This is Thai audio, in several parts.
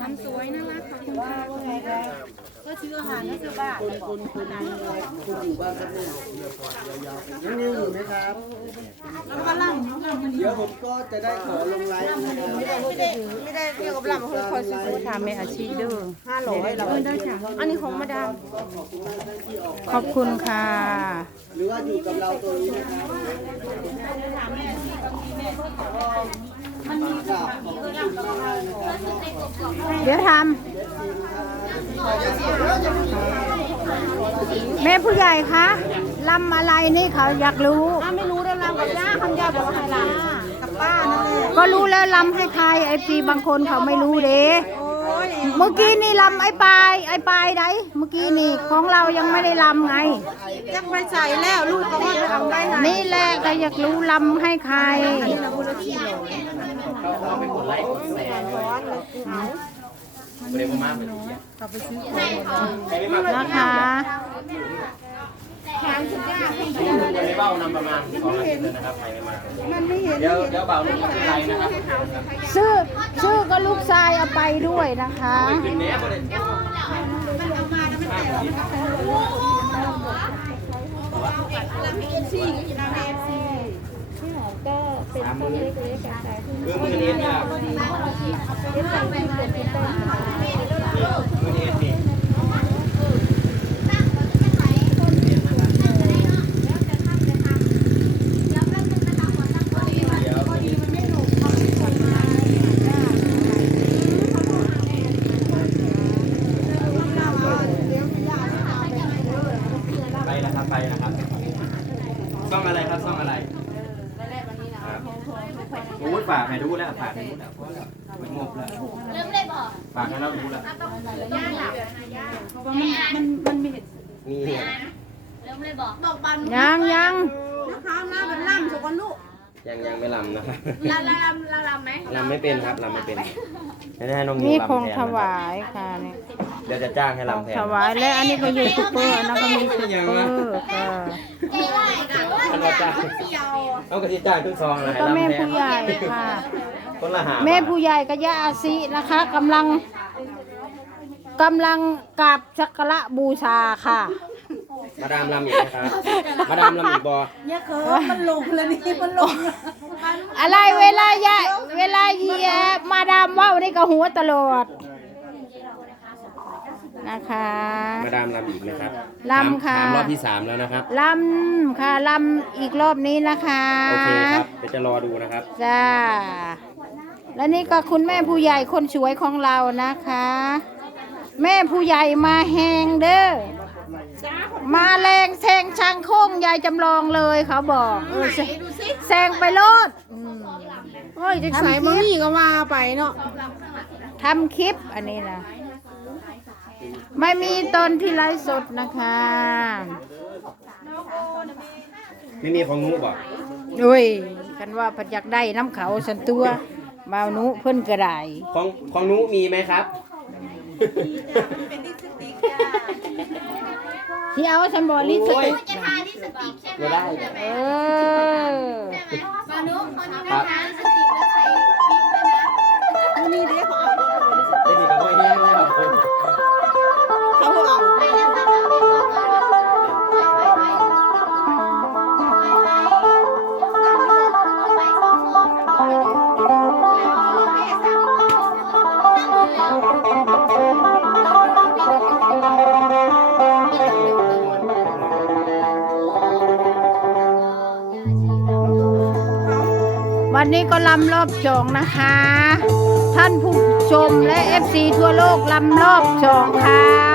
น้ำสวยน่ารักขอบคุณค่ะก็ซื้ออาหารแล้วซื้อบ้านคุณคุณคุณคุณอยู่บ้านครับเนี่ยยังนิวอยู่ไหมครับแล้วก็ล่ำล่ำมันเดี๋ยวผมก็จะได้ขอลงไลน์นะครับไม่ได้ไม่ได้ไม่ได้เกี่ยวกับล่ำคนคอยซื้อทำเป็นอาชีพเด้อห้าร้อยเราได้ค่ะอันนี้ของมาดามขอบคุณค่ะ หรือว่าอยู่กับเราตัวนี้นะครับ ครับขอบคุณมากนะครับเดี๋ยวทำแม่ผู้ใหญ่คะลำอะไรนี่เขาอยากรู้ถ้าไม่รู้เรื่องล่ำกับย่าคำย่าบอกว่าให้ล่ำกับป้านั่นแหละก็รู้แล้วลำให้ใครไอซีบางคนเขาไม่รู้เด้โอ้ยเมื่อกี้นี่ลำไอ้ปลายไอ้ปลายไหนเมื่อกี้นี่ของเรายังไม่ได้ลำไงจักไปใส่แล้วลูกก็ว่าทำได้ไหนนี่แหละก็อยากรู้ลำให้ใคร นะบุรุษที่หลงนะคะไม่เบ้านำประมาณสองนาทีเลยนะครับใครไม่มาเดี๋ยวเดี๋ยวเบาหนุ่มจะไปนะครับชื่อชื่อก็ลูกชายเอาไปด้วยนะคะขึ้นเนี้ยก็เลย ก็เป็นสามมือคือมือนี้เนี่ยมือนี้นี่เดี๋ยวไปนะครับไปนะครับซ่องอะไรครับซ่องอะไร ครับโอ้ยฝาก ให้รู้แล้วฝากให้รู้แล้วไม่งบแล้วเริ่มเลยบอกฝากให้เรารู้แล้วมันมันมีมีเหตุบอกบันยังยังนะคะหน้าเป็นล่ำสุกันลูกยังยังไม่ลำนะครับเราเราลำเราลำไหมลำไม่เป็นครับลำไม่เป็นจะได้ให้น้องมีนิวคลำงแทนถนะครับวายค่ะเนี่ยเดี๋ยวจะจ้างให้ของลำแทนถวายและอันนี้ก็ยูทูบเบอร์อันนั้นก็มียูทูบเบอร์ค่ะ มันเราจ้างเอากระทิจ้างทุกซองเลยก็ลำแม่แทนผู้ใหญ่ค่ะ คนละหาแม่ผู้ใหญ่กับย่าอาซินะคะกำลังกำลังกราบสักการะบูชาค่ะ มาดามลำอีกนะครับ มาดามลำอีกบอเนี่ยเคิมันหลงเลยนี่มันหลงอะไรเวลายะเวลาเยียมาดามว่าวนี่ก็หัวตลอด นะคะ มาดามลำอีกนะครับลำค่ะ ถามรอบที่สามแล้วนะครับ ลำค่ะลำอีกรอบนี้นะคะโอเคครับเดี๋ยวจะรอดูนะครับ จ้าและนี่ก็คุณแม่ผู้ใหญ่คนสวยของเรานะคะ แม่ผู้ใหญ่มาแหงเด้อมาแรงแซงช่างโค้งยายจำลองเลยเขาบอกเออแซงแซงไปโลดอืม โอ้ยจะใส่มะมี่ก็ว่าไปเนาะทำคลิปอันนี้นะ ไม่มีตอนที่ไลฟ์สดนะคะ ไม่มีของนุบอกอุ้ยกันว่าพัดอยากได้น้ำเขาสันตัวบ่าวนุเพิ่นกระไดของของนุมีไหมครับ ที่เอาฉันบอลิสติกจะทาลิปสติกใช่ไหมไม่ได้เออครับนี่เดี๋ยวเขาเอา นี้ก็ลำรอบสองนะคะ ท่านผู้ชมและเอฟซีทั่วโลกลำรอบสองค่ะ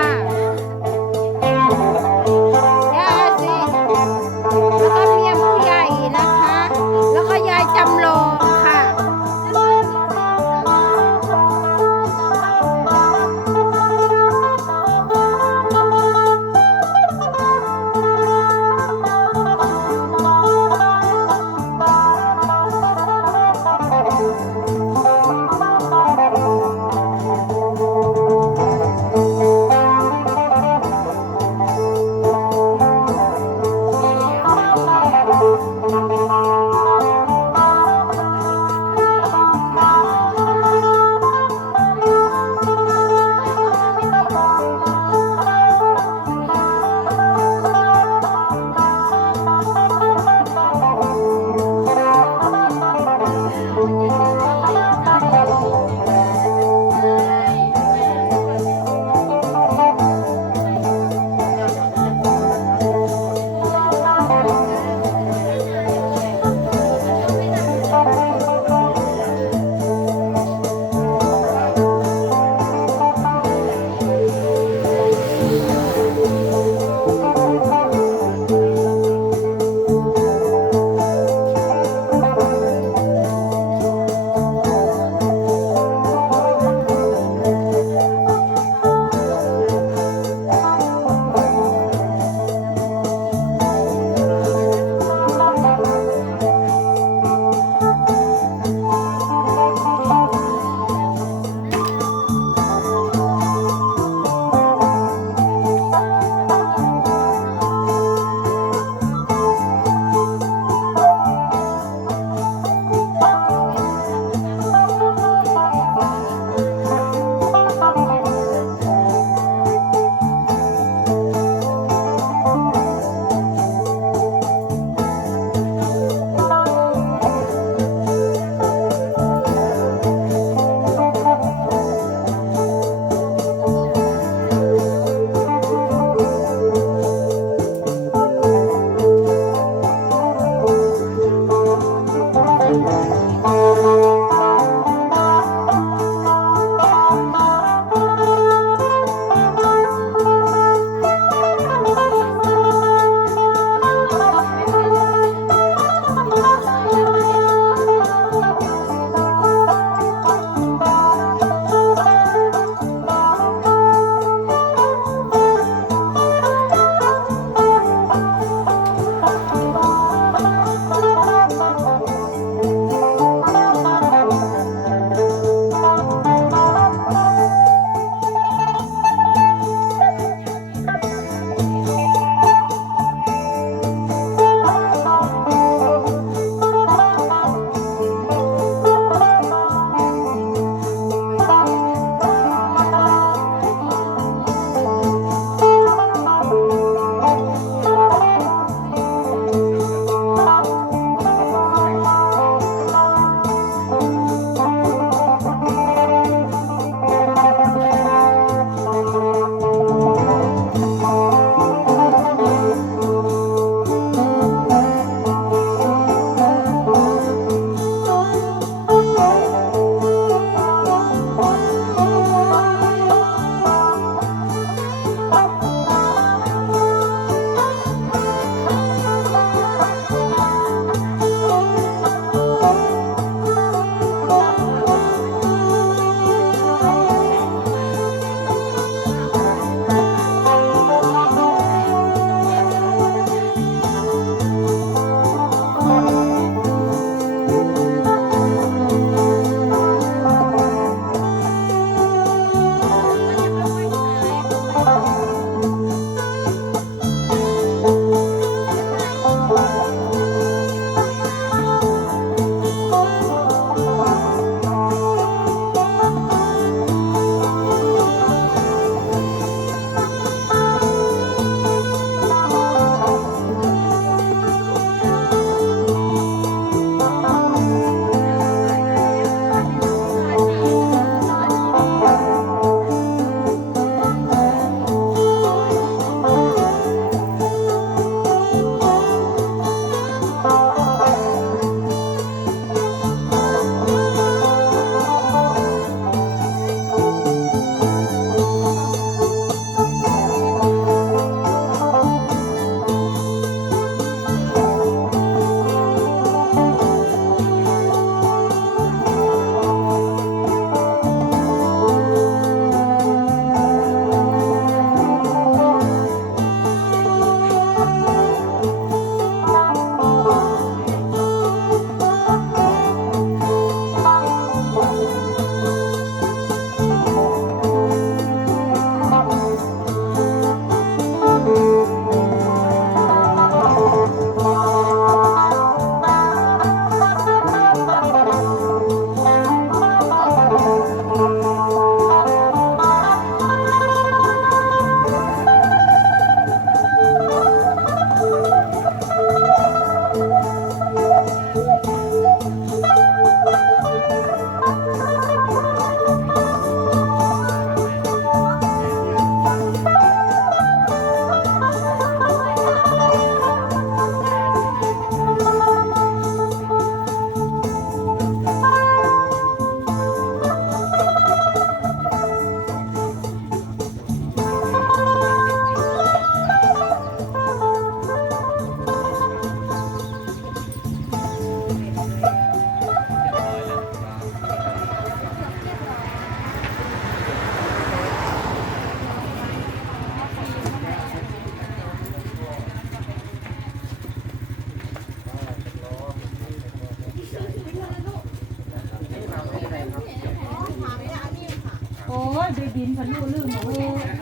นพันลูลืมโอ้ย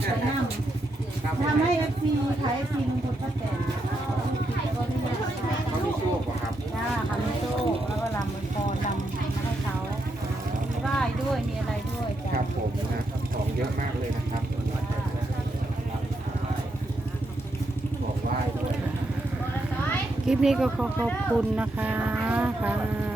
ไปน้ำทำให้เอฟซีขายเอฟซีลุงพลป้าแตนเขามีโชคเหรอครับจ้าคามิโต้แล้วก็ลำบนคอลำให้เขามีไหว้ด้วยมีอะไรด้วยคจ้ารับผมนะครับของเยอะมากเลยนะครับของไหว้ด้วย คลิปนี้ก็ขอขอบคุณนะคะค่ะ